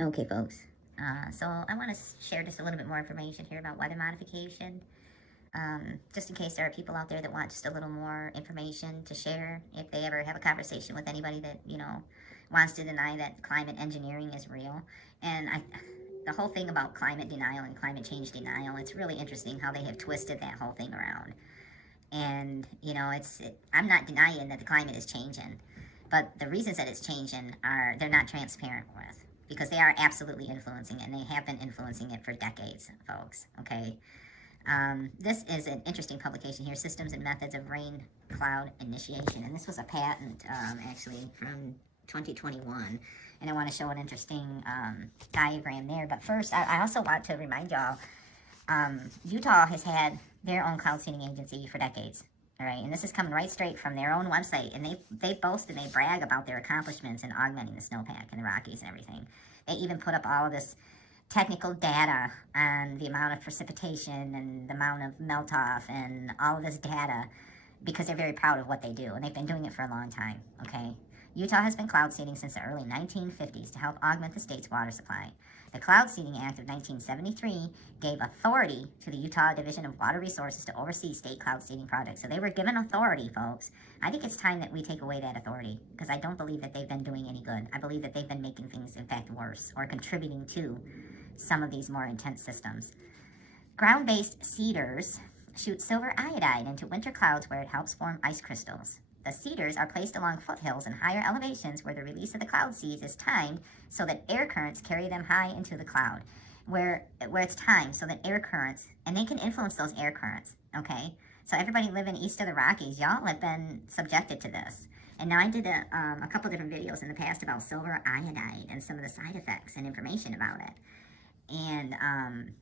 Okay, folks. So I want to share just a little bit more information here about weather modification. Just in case there are people out there that want just a little more information to share if they ever have a conversation with anybody that, wants to deny that climate engineering is real. And the whole thing about climate denial and climate change denial, it's really interesting how they have twisted that whole thing around. And, I'm not denying that the climate is changing, but the reasons that it's changing they're not transparent with, because they are absolutely influencing it, and they have been influencing it for decades, folks, okay? This is an interesting publication here, Systems and Methods of Rain Cloud Initiation, and this was a patent, actually, from 2021, and I want to show an interesting diagram there. But first, I also want to remind y'all, Utah has had their own cloud seeding agency for decades. All right, and this is coming right straight from their own website, and they boast and they brag about their accomplishments in augmenting the snowpack and the Rockies and everything. They even put up all of this technical data on the amount of precipitation and the amount of melt-off and all of this data, because they're very proud of what they do, and they've been doing it for a long time, okay? Utah has been cloud seeding since the early 1950s to help augment the state's water supply. The Cloud Seeding Act of 1973 gave authority to the Utah Division of Water Resources to oversee state cloud seeding projects. So they were given authority, folks. I think it's time that we take away that authority, because I don't believe that they've been doing any good. I believe that they've been making things, in fact, worse, or contributing to some of these more intense systems. Ground-based seeders shoot silver iodide into winter clouds where it helps form ice crystals. The seeders are placed along foothills and higher elevations where the release of the cloud seeds is timed so that air currents carry them high into the cloud. Where it's timed so that air currents, and they can influence those air currents, okay? So everybody living east of the Rockies, y'all have been subjected to this. And now I did a couple different videos in the past about silver iodide and some of the side effects and information about it. And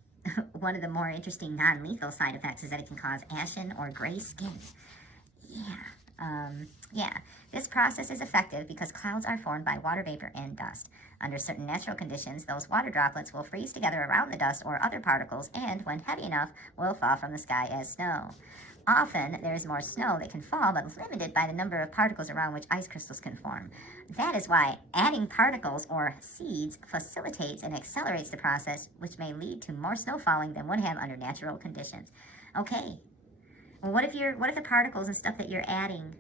one of the more interesting non-lethal side effects is that it can cause ashen or gray skin. This process is effective because clouds are formed by water vapor and dust. Under certain natural conditions, those water droplets will freeze together around the dust or other particles, and when heavy enough, will fall from the sky as snow. Often, there is more snow that can fall, but limited by the number of particles around which ice crystals can form. That is why adding particles or seeds facilitates and accelerates the process, which may lead to more snow falling than would have under natural conditions. Okay. Well, what if the particles and stuff that you're adding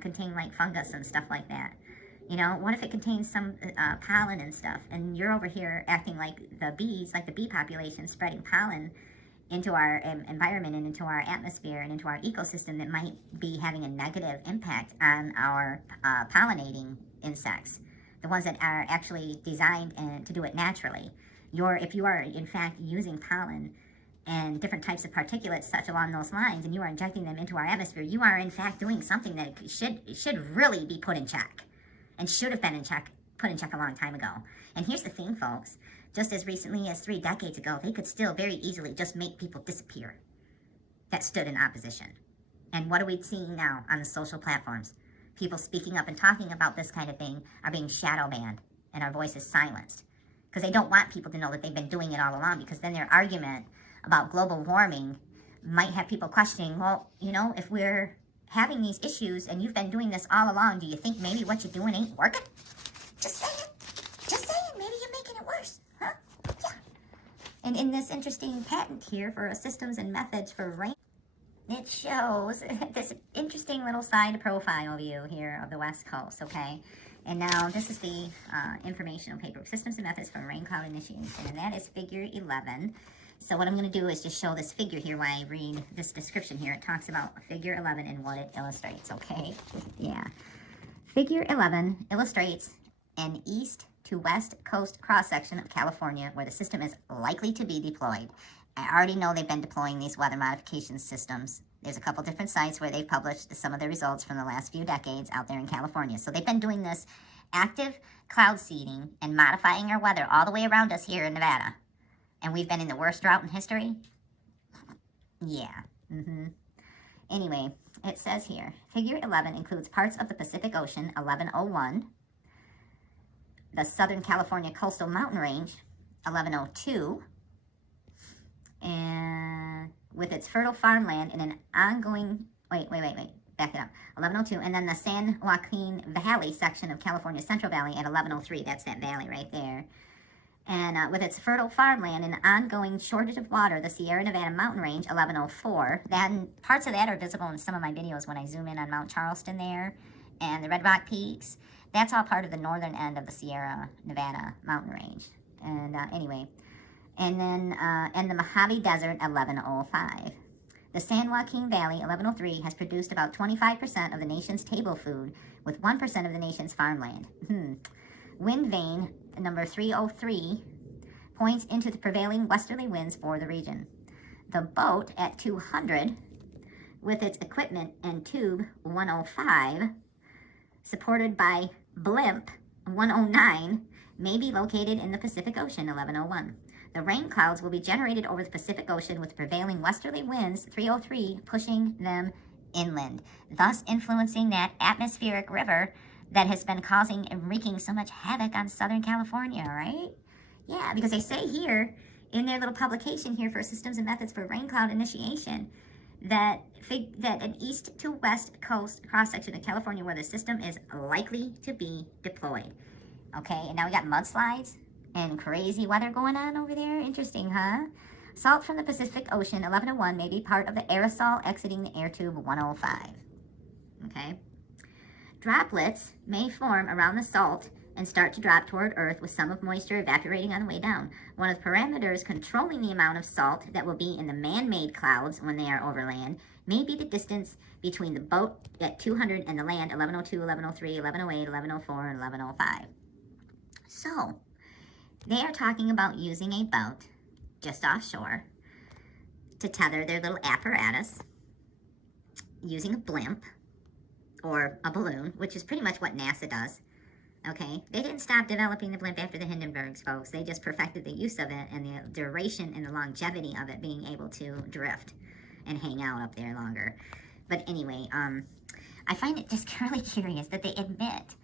contain like fungus and stuff like that? What if it contains some pollen and stuff, and you're over here acting like the bees, like the bee population, spreading pollen into our environment and into our atmosphere and into our ecosystem that might be having a negative impact on our pollinating insects, the ones that are actually designed to do it naturally. If you are in fact using pollen and different types of particulates such along those lines, and you are injecting them into our atmosphere, you are in fact doing something that should really be put in check, and should have been put in check a long time ago. And here's the thing, folks. Just as recently as 3 decades ago, they could still very easily just make people disappear that stood in opposition. And what are we seeing now on the social platforms? People speaking up and talking about this kind of thing are being shadow banned, and our voices silenced, because they don't want people to know that they've been doing it all along, because then their argument about global warming might have people questioning, well, if we're having these issues and you've been doing this all along, do you think maybe what you're doing ain't working? Just saying, maybe you're making it worse, huh? Yeah. And in this interesting patent here for systems and methods for rain, it shows this interesting little side profile view here of the West Coast, okay? And now this is the informational paper, Systems and Methods for Rain Cloud Initiation, and that is figure 11. So what I'm going to do is just show this figure here while I read this description here. It talks about figure 11 and what it illustrates, okay? Yeah. Figure 11 illustrates an east to west coast cross-section of California where the system is likely to be deployed. I already know they've been deploying these weather modification systems. There's a couple different sites where they've published some of the results from the last few decades out there in California. So they've been doing this active cloud seeding and modifying our weather all the way around us here in Nevada. And we've been in the worst drought in history? Yeah. Anyway, it says here, figure 11 includes parts of the Pacific Ocean, 1101, the Southern California Coastal Mountain Range, 1102, and with its fertile farmland in an ongoing, wait, back it up, 1102, and then the San Joaquin Valley section of California's Central Valley at 1103, that's that valley right there. And with its fertile farmland and ongoing shortage of water, the Sierra Nevada mountain range, 1104, parts of that are visible in some of my videos when I zoom in on Mount Charleston there and the Red Rock Peaks. That's all part of the northern end of the Sierra Nevada mountain range. And anyway, and then the Mojave Desert, 1105. The San Joaquin Valley, 1103, has produced about 25% of the nation's table food, with 1% of the nation's farmland. Wind vane number 303 points into the prevailing westerly winds for the region. The boat at 200, with its equipment and tube 105, supported by blimp 109, may be located in the Pacific Ocean, 1101. The rain clouds will be generated over the Pacific Ocean with prevailing westerly winds, 303, pushing them inland, thus influencing that atmospheric river that has been causing and wreaking so much havoc on Southern California, right? Yeah, because they say here, in their little publication here for Systems and Methods for Rain Cloud Initiation, that an east to west coast cross-section of Calofornia where the system is likely to be deployed. Okay, and now we got mudslides and crazy weather going on over there. Interesting, huh? Salt from the Pacific Ocean, 1101, may be part of the aerosol exiting the air tube 105. Okay? Droplets may form around the salt and start to drop toward Earth with some of moisture evaporating on the way down. One of the parameters controlling the amount of salt that will be in the man-made clouds when they are over land may be the distance between the boat at 200 and the land, 1102, 1103, 1108, 1104, and 1105. So, they are talking about using a boat just offshore to tether their little apparatus using a blimp or a balloon, which is pretty much what NASA does. Okay, they didn't stop developing the blimp after the Hindenburgs, folks. They just perfected the use of it and the duration and the longevity of it being able to drift and hang out up there longer. But anyway, I find it just really curious that they admit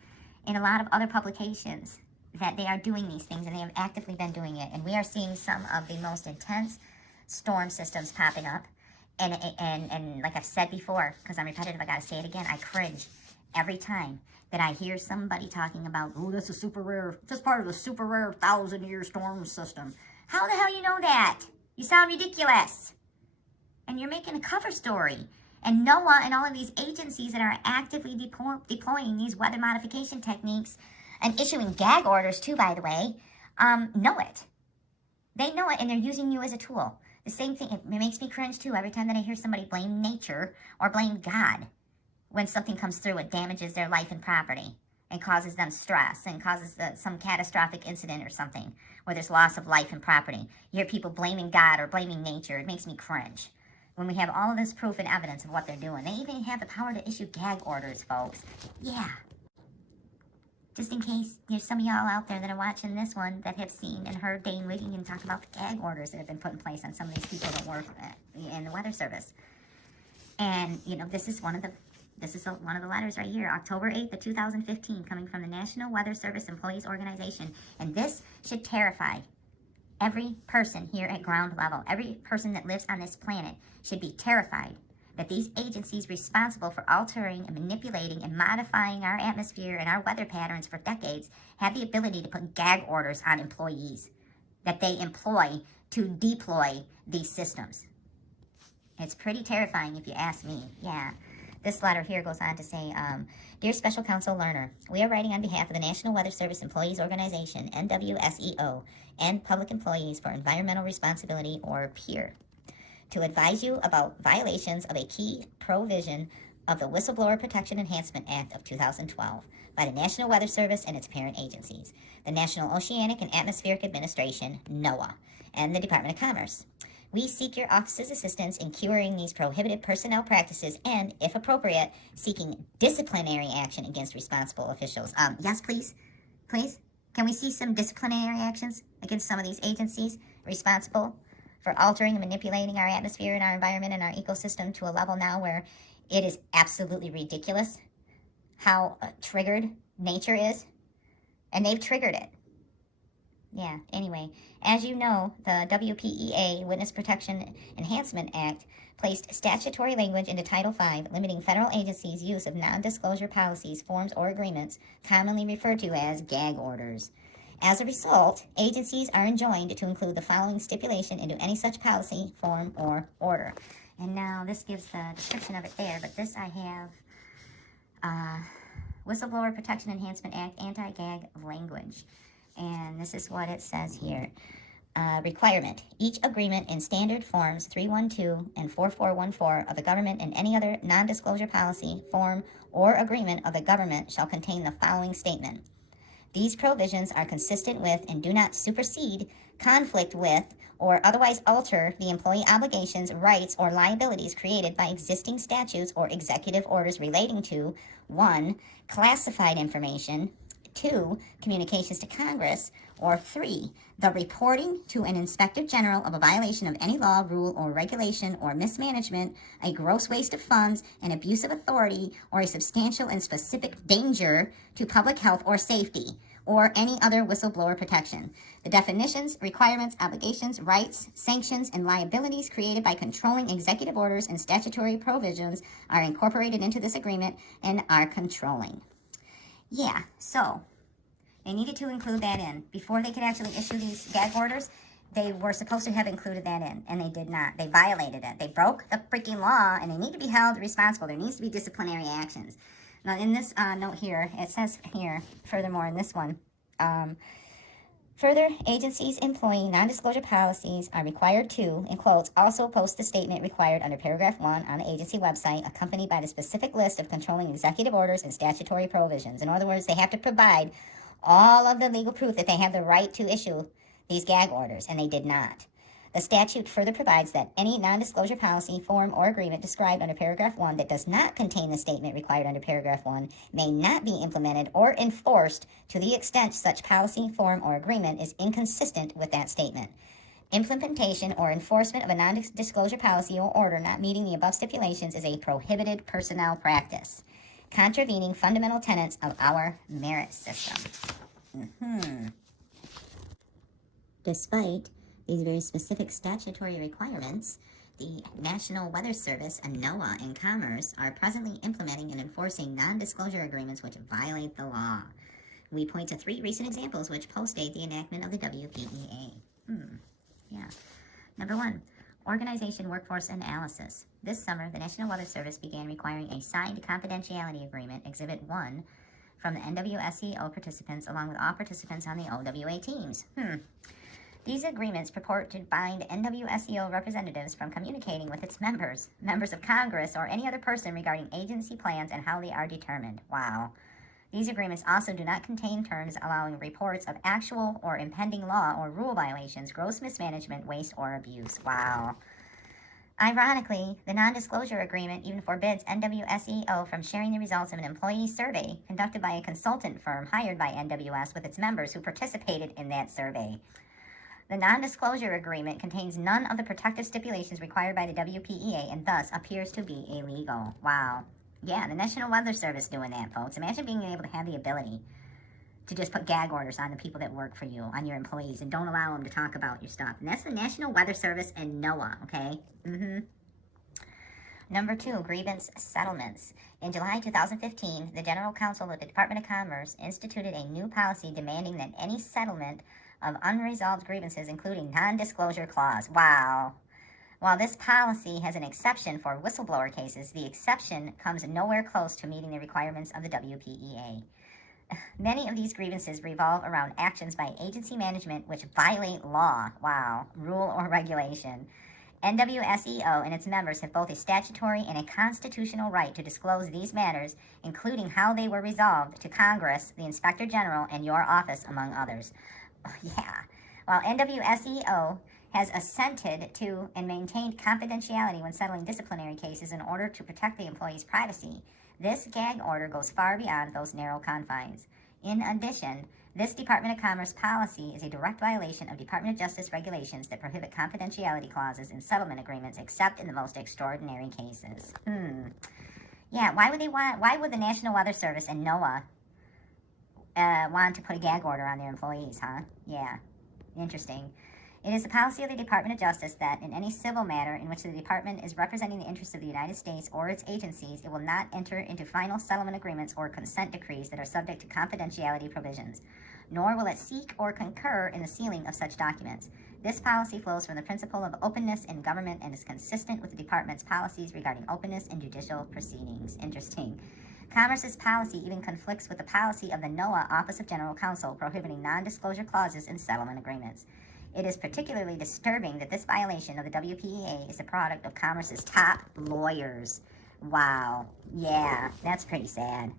in a lot of other publications that they are doing these things, and they have actively been doing it. And we are seeing some of the most intense storm systems popping up. And like I've said before, because I'm repetitive, I gotta say it again, I cringe every time that I hear somebody talking about, oh, that's a super rare, that's part of the super rare 1,000-year storm system. How the hell you know that? You sound ridiculous. And you're making a cover story. And NOAA and all of these agencies that are actively deploying these weather modification techniques and issuing gag orders too, by the way, know it. They know it, and they're using you as a tool. The same thing, it makes me cringe too every time that I hear somebody blame nature or blame God when something comes through, it damages their life and property and causes them stress and causes some catastrophic incident or something where there's loss of life and property. You hear people blaming God or blaming nature. It makes me cringe. When we have all of this proof and evidence of what they're doing. They even have the power to issue gag orders, folks. Yeah. Just in case there's some of y'all out there that are watching this one that have seen and heard Dane Wigging and talk about the gag orders that have been put in place on some of these people that work in the Weather Service. And, you know, this is one of the letters right here, October 8th of 2015, coming from the National Weather Service Employees Organization. And this should terrify every person here at ground level. Every person that lives on this planet should be terrified that these agencies responsible for altering and manipulating and modifying our atmosphere and our weather patterns for decades have the ability to put gag orders on employees that they employ to deploy these systems. It's pretty terrifying if you ask me. Yeah. This letter here goes on to say, Dear Special Counsel Lerner, we are writing on behalf of the National Weather Service Employees Organization, NWSEO, and Public Employees for Environmental Responsibility, or PEER, to advise you about violations of a key provision of the Whistleblower Protection Enhancement Act of 2012 by the National Weather Service and its parent agencies, the National Oceanic and Atmospheric Administration, NOAA, and the Department of Commerce. We seek your office's assistance in curing these prohibited personnel practices and, if appropriate, seeking disciplinary action against responsible officials. Yes, please? Please? Can we see some disciplinary actions against some of these agencies responsible for altering and manipulating our atmosphere and our environment and our ecosystem to a level now where it is absolutely ridiculous how triggered nature is? And they've triggered it. Yeah, anyway, as you know, the WPEA, Witness Protection Enhancement Act, placed statutory language into Title V limiting federal agencies' use of non-disclosure policies, forms, or agreements, commonly referred to as gag orders. As a result, agencies are enjoined to include the following stipulation into any such policy, form, or order. And now this gives the description of it there, but this I have Whistleblower Protection Enhancement Act anti-gag language. And this is what it says here. Requirement. Each agreement in standard forms 312 and 4414 of the government and any other non-disclosure policy, form, or agreement of the government shall contain the following statement. These provisions are consistent with and do not supersede, conflict with, or otherwise alter the employee obligations, rights, or liabilities created by existing statutes or executive orders relating to 1. Classified information, 2. Communications to Congress, or 3. The reporting to an Inspector General of a violation of any law, rule, or regulation, or mismanagement, a gross waste of funds, an abuse of authority, or a substantial and specific danger to public health or safety, or any other whistleblower protection. The definitions, requirements, obligations, rights, sanctions, and liabilities created by controlling executive orders and statutory provisions are incorporated into this agreement and are controlling. Yeah, so they needed to include that in. Before they could actually issue these gag orders, they were supposed to have included that in, and they did not. They violated it. They broke the freaking law, and they need to be held responsible. There needs to be disciplinary actions. Now, in this note here, it says here, furthermore, in this one, further, agencies employing non-disclosure policies are required to, in quotes, also post the statement required under paragraph 1 on the agency website, accompanied by the specific list of controlling executive orders and statutory provisions. In other words, they have to provide all of the legal proof that they have the right to issue these gag orders, and they did not. The statute further provides that any non-disclosure policy, form, or agreement described under paragraph 1 that does not contain the statement required under paragraph 1 may not be implemented or enforced to the extent such policy, form, or agreement is inconsistent with that statement. Implementation or enforcement of a non-disclosure policy or order not meeting the above stipulations is a prohibited personnel practice, contravening fundamental tenets of our merit system. Despite these very specific statutory requirements, the National Weather Service and NOAA and Commerce are presently implementing and enforcing non-disclosure agreements which violate the law. We point to 3 recent examples which postdate the enactment of the WPEA. Number 1, organization workforce analysis. This summer, the National Weather Service began requiring a signed confidentiality agreement, Exhibit 1, from the NWSEO participants along with all participants on the OWA teams. These agreements purport to bind NWSEO representatives from communicating with its members, members of Congress, or any other person regarding agency plans and how they are determined. Wow. These agreements also do not contain terms allowing reports of actual or impending law or rule violations, gross mismanagement, waste, or abuse. Wow. Ironically, the non-disclosure agreement even forbids NWSEO from sharing the results of an employee survey conducted by a consultant firm hired by NWS with its members who participated in that survey. The non-disclosure agreement contains none of the protective stipulations required by the WPEA and thus appears to be illegal. Wow. Yeah, the National Weather Service doing that, folks. Imagine being able to have the ability to just put gag orders on the people that work for you, on your employees, and don't allow them to talk about your stuff. And that's the National Weather Service and NOAA, okay? Number 2, grievance settlements. In July 2015, the General Counsel of the Department of Commerce instituted a new policy demanding that any settlement of unresolved grievances, including non-disclosure clause. Wow. While this policy has an exception for whistleblower cases, the exception comes nowhere close to meeting the requirements of the WPEA. Many of these grievances revolve around actions by agency management which violate law, rule or regulation. NWSEO and its members have both a statutory and a constitutional right to disclose these matters, including how they were resolved, to Congress, the Inspector General, and your office, among others. While NWSEO has assented to and maintained confidentiality when settling disciplinary cases in order to protect the employee's privacy, this gag order goes far beyond those narrow confines. In addition, this Department of Commerce policy is a direct violation of Department of Justice regulations that prohibit confidentiality clauses in settlement agreements except in the most extraordinary cases. Yeah, why would the National Weather Service and NOAA want to put a gag order on their employees, huh? Yeah, interesting. It is the policy of the Department of Justice that in any civil matter in which the Department is representing the interests of the United States or its agencies, it will not enter into final settlement agreements or consent decrees that are subject to confidentiality provisions, nor will it seek or concur in the sealing of such documents. This policy flows from the principle of openness in government and is consistent with the Department's policies regarding openness in judicial proceedings. Interesting. Commerce's policy even conflicts with the policy of the NOAA Office of General Counsel prohibiting non-disclosure clauses in settlement agreements. It is particularly disturbing that this violation of the WPEA is the product of Commerce's top lawyers. Wow. Yeah, that's pretty sad.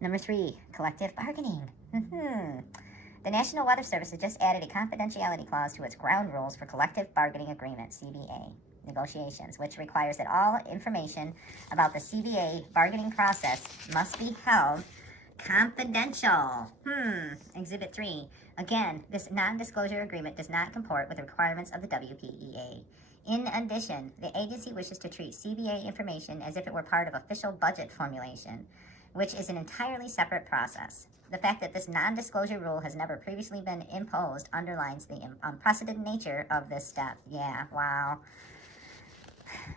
Number 3, collective bargaining. The National Weather Service has just added a confidentiality clause to its ground rules for collective bargaining agreement, CBA, negotiations, which requires that all information about the CBA bargaining process must be held confidential. Exhibit 3. Again, this non-disclosure agreement does not comport with the requirements of the WPEA. In addition, the agency wishes to treat CBA information as if it were part of official budget formulation, which is an entirely separate process. The fact that this non-disclosure rule has never previously been imposed underlines the unprecedented nature of this step. Yeah, wow.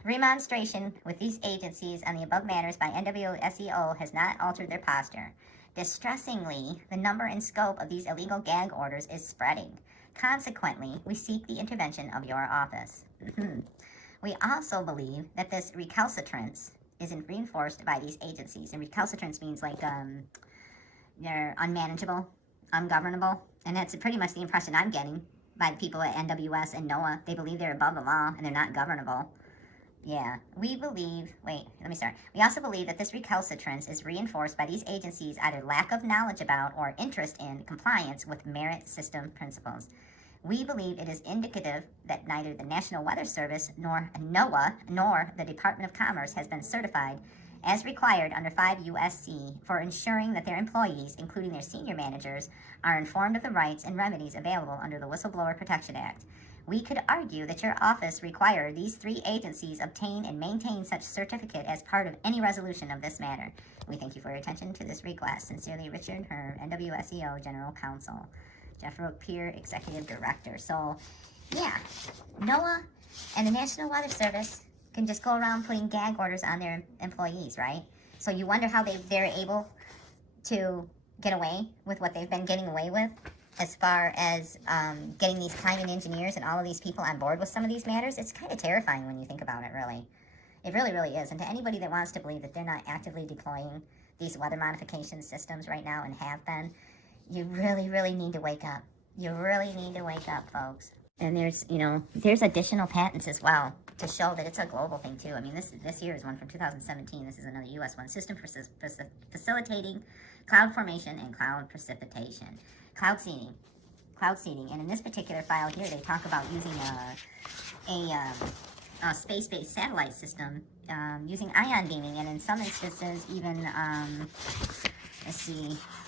Remonstration with these agencies on the above matters by NWSEO has not altered their posture. Distressingly, the number and scope of these illegal gag orders is spreading. Consequently, we seek the intervention of your office. We also believe that this recalcitrance is reinforced by these agencies. And recalcitrance means like they're unmanageable, ungovernable. And that's pretty much the impression I'm getting by the people at NWS and NOAA. They believe they're above the law and they're not governable. Yeah, we also believe that this recalcitrance is reinforced by these agencies' either lack of knowledge about or interest in compliance with merit system principles. We believe it is indicative that neither the National Weather Service nor NOAA nor the Department of Commerce has been certified as required under 5 U.S.C. for ensuring that their employees, including their senior managers, are informed of the rights and remedies available under the Whistleblower Protection Act. We could argue that your office require these 3 agencies obtain and maintain such certificate as part of any resolution of this matter. We thank you for your attention to this request. Sincerely, Richard Herr, NWSEO General Counsel. Jeff Rook, Peer Executive Director. So, yeah, NOAA and the National Weather Service can just go around putting gag orders on their employees, right? So you wonder how they're able to get away with what they've been getting away with as far as getting these climate engineers and all of these people on board with some of these matters. It's kind of terrifying when you think about it, really. It really, really is. And to anybody that wants to believe that they're not actively deploying these weather modification systems right now and have been, you really, really need to wake up. You really need to wake up, folks. And there's additional patents as well to show that it's a global thing, too. I mean, this year is one from 2017. This is another U.S. one. System for facilitating cloud formation and cloud precipitation. Cloud seeding. And in this particular file here, they talk about using a space-based satellite system using ion beaming, and in some instances even, I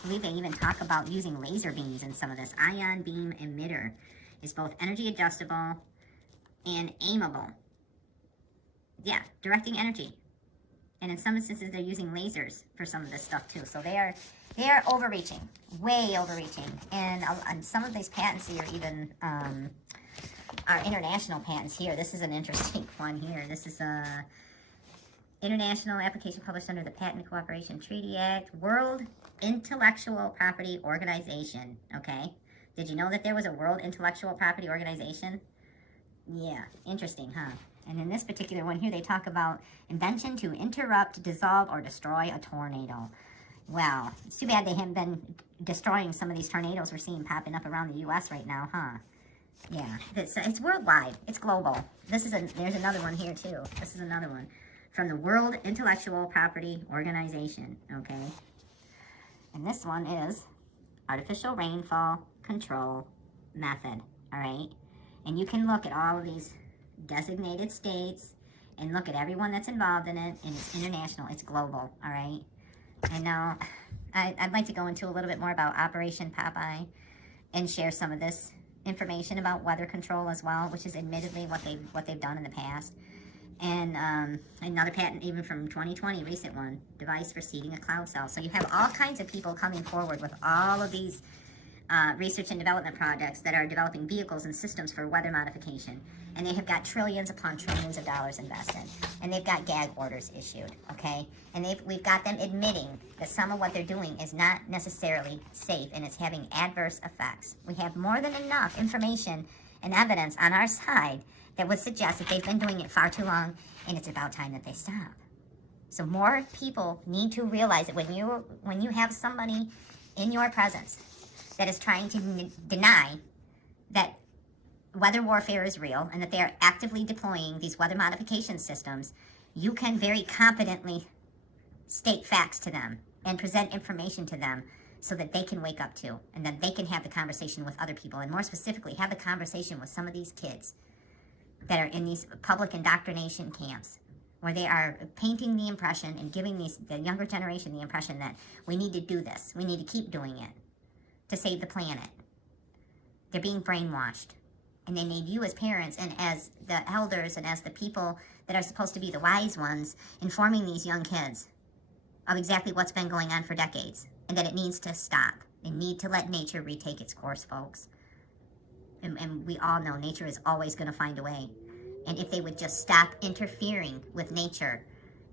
believe they even talk about using laser beams in some of this. Ion beam emitter is both energy adjustable and aimable. Yeah, directing energy. And in some instances, they're using lasers for some of this stuff too. So they are overreaching, way overreaching. And some of these patents here even are international patents here. This is an interesting one here. This is a international application published under the Patent Cooperation Treaty Act, World Intellectual Property Organization. Okay, did you know that there was a World Intellectual Property Organization? Yeah, interesting, huh? And in this particular one here, they talk about invention to interrupt, dissolve, or destroy a tornado. Well, it's too bad they haven't been destroying some of these tornadoes we're seeing popping up around the U.S. right now, huh? Yeah, it's worldwide. It's global. There's another one here, too. This is another one from the World Intellectual Property Organization, okay? And this one is Artificial Rainfall Control Method, all right? And you can look at all of these designated states and look at everyone that's involved in it, and it's international, it's global, all right? And now I'd like to go into a little bit more about Operation Popeye and share some of this information about weather control as well, which is admittedly what they've done in the past. And another patent even from 2020, recent one, device for seeding a cloud cell. So you have all kinds of people coming forward with all of these research and development projects that are developing vehicles and systems for weather modification. And they have got trillions upon trillions of dollars invested. And they've got gag orders issued, okay? And we've got them admitting that some of what they're doing is not necessarily safe and it's having adverse effects. We have more than enough information and evidence on our side that would suggest that they've been doing it far too long and it's about time that they stop. So more people need to realize that when you have somebody in your presence that is trying to deny that weather warfare is real and that they are actively deploying these weather modification systems, you can very confidently state facts to them and present information to them so that they can wake up to, and that they can have the conversation with other people, and more specifically have the conversation with some of these kids that are in these public indoctrination camps where they are painting the impression and giving the younger generation the impression that we need to do this, we need to keep doing it to save the planet. They're being brainwashed. And they need you as parents and as the elders and as the people that are supposed to be the wise ones informing these young kids of exactly what's been going on for decades and that it needs to stop. They need to let nature retake its course, folks. And we all know nature is always going to find a way. And if they would just stop interfering with nature,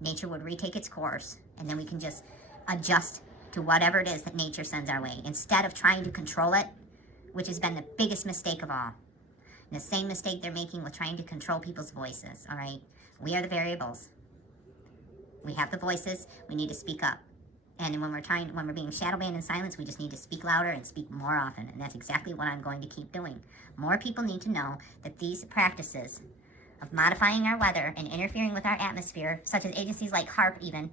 nature would retake its course, and then we can just adjust to whatever it is that nature sends our way instead of trying to control it, which has been the biggest mistake of all. And the same mistake they're making with trying to control people's voices, all right? We are the variables. We have the voices. We need to speak up. And when we're being shadow banned in silence, we just need to speak louder and speak more often. And that's exactly what I'm going to keep doing. More people need to know that these practices of modifying our weather and interfering with our atmosphere, such as agencies like HARP even,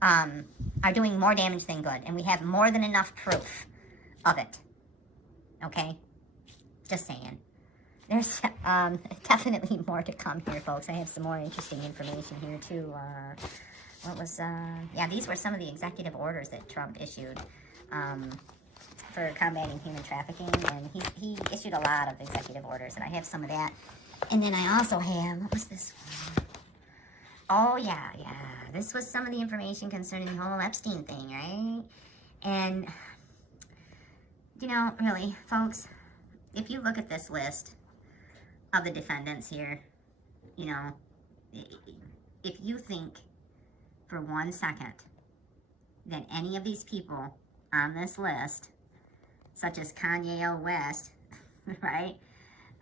are doing more damage than good. And we have more than enough proof of it. Okay? Just saying. There's definitely more to come here, folks. I have some more interesting information here, too. These were some of the executive orders that Trump issued for combating human trafficking. And he issued a lot of executive orders, and I have some of that. And then I also have, what was this one? Oh, yeah. This was some of the information concerning the whole Epstein thing, right? And, really, folks, if you look at this list of the defendants here, if you think for 1 second that any of these people on this list, such as Kanye West, right,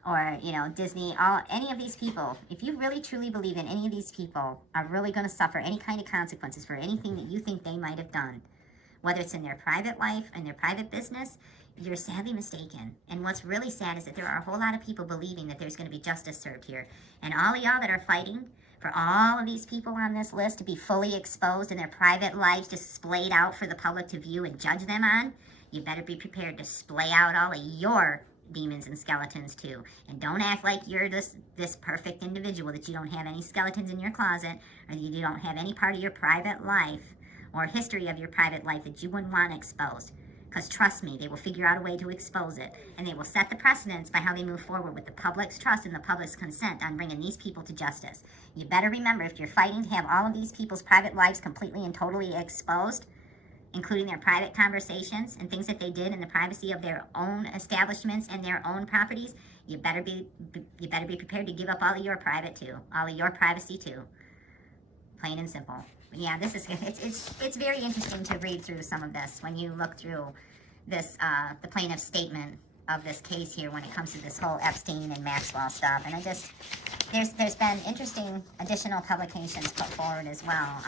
or, Disney, any of these people, if you really truly believe in any of these people are really going to suffer any kind of consequences for anything that you think they might have done, whether it's in their private life, in their private business, you're sadly mistaken. And what's really sad is that there are a whole lot of people believing that there's going to be justice served here. And all of y'all that are fighting for all of these people on this list to be fully exposed and their private lives just splayed out for the public to view and judge them on, you better be prepared to splay out all of your demons and skeletons too. And don't act like you're this perfect individual, that you don't have any skeletons in your closet, or that you don't have any part of your private life or history of your private life that you wouldn't want exposed. Because trust me, they will figure out a way to expose it. And they will set the precedence by how they move forward with the public's trust and the public's consent on bringing these people to justice. You better remember, if you're fighting to have all of these people's private lives completely and totally exposed, including their private conversations and things that they did in the privacy of their own establishments and their own properties, you better be prepared to give up all of your all of your privacy too. Plain and simple. But yeah, it's very interesting to read through some of this when you look through this the plaintiff's statement of this case here when it comes to this whole Epstein and Maxwell stuff. And there's been interesting additional publications put forward as well.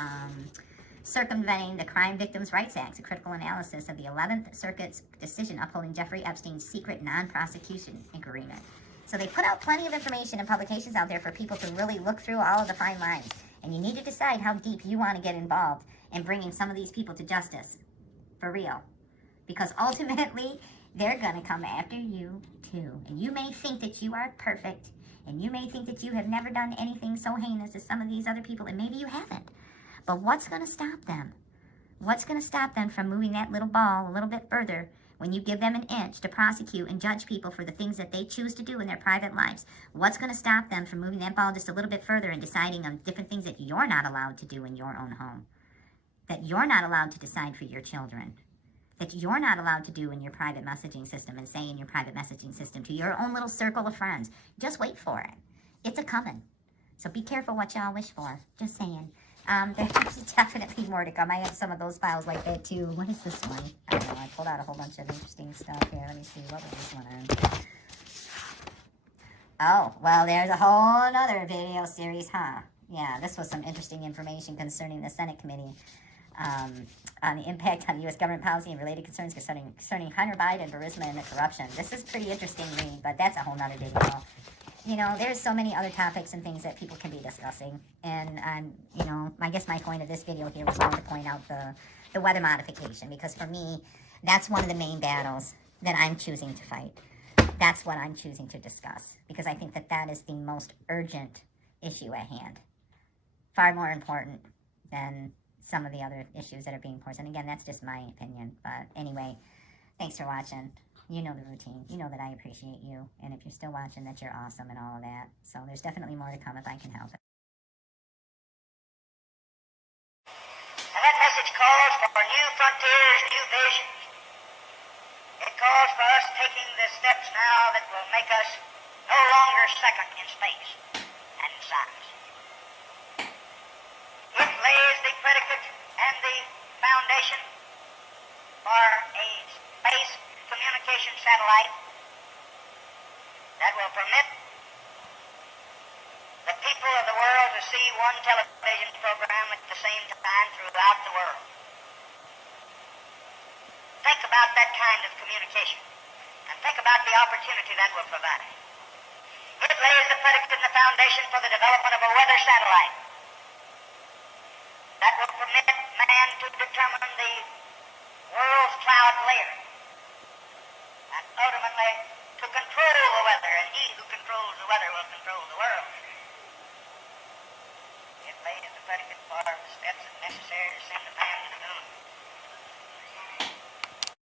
Circumventing the Crime Victims' Rights Act, a critical analysis of the 11th Circuit's decision upholding Jeffrey Epstein's secret non-prosecution agreement. So they put out plenty of information and publications out there for people to really look through all of the fine lines. And you need to decide how deep you want to get involved in bringing some of these people to justice. For real. Because ultimately, they're going to come after you too. And you may think that you are perfect, and you may think that you have never done anything so heinous as some of these other people, and maybe you haven't. But what's going to stop them? What's going to stop them from moving that little ball a little bit further when you give them an inch to prosecute and judge people for the things that they choose to do in their private lives? What's going to stop them from moving that ball just a little bit further and deciding on different things that you're not allowed to do in your own home? That you're not allowed to decide for your children? that you're not allowed to do in your private messaging system and say in your private messaging system to your own little circle of friends. Just wait for it. It's a coming. So be careful what y'all wish for. Just saying. There's definitely more to come. I have some of those files like that too. What is this one? I don't know. I pulled out a whole bunch of interesting stuff here. Let me see. What was this one on? Oh, well, there's a whole other video series, huh? Yeah, this was some interesting information concerning the Senate committee on the impact on U.S. government policy and related concerns concerning Hunter Biden, Burisma, and the corruption. This is pretty interesting read, but that's a whole nother video. You know, there's so many other topics and things that people can be discussing. And, you know, I guess my point of this video here was more to point out the weather modification, because for me, that's one of the main battles that I'm choosing to fight. That's what I'm choosing to discuss, because I think that that is the most urgent issue at hand. Far more important than some of the other issues that are being forced. And again, that's just my opinion. But anyway, thanks for watching. You know the routine. You know that I appreciate you. And if you're still watching, that you're awesome and all of that. So there's definitely more to come if I can help it. And that message calls for new frontiers, new visions. It calls for us taking the steps now that will make us no longer second in space and in size. It lays the predicate and the foundation for a space communication satellite that will permit the people of the world to see one television program at the same time throughout the world. Think about that kind of communication, and think about the opportunity that will provide. It lays the predicate and the foundation for the development of a weather satellite that will permit man to determine the world's cloud layer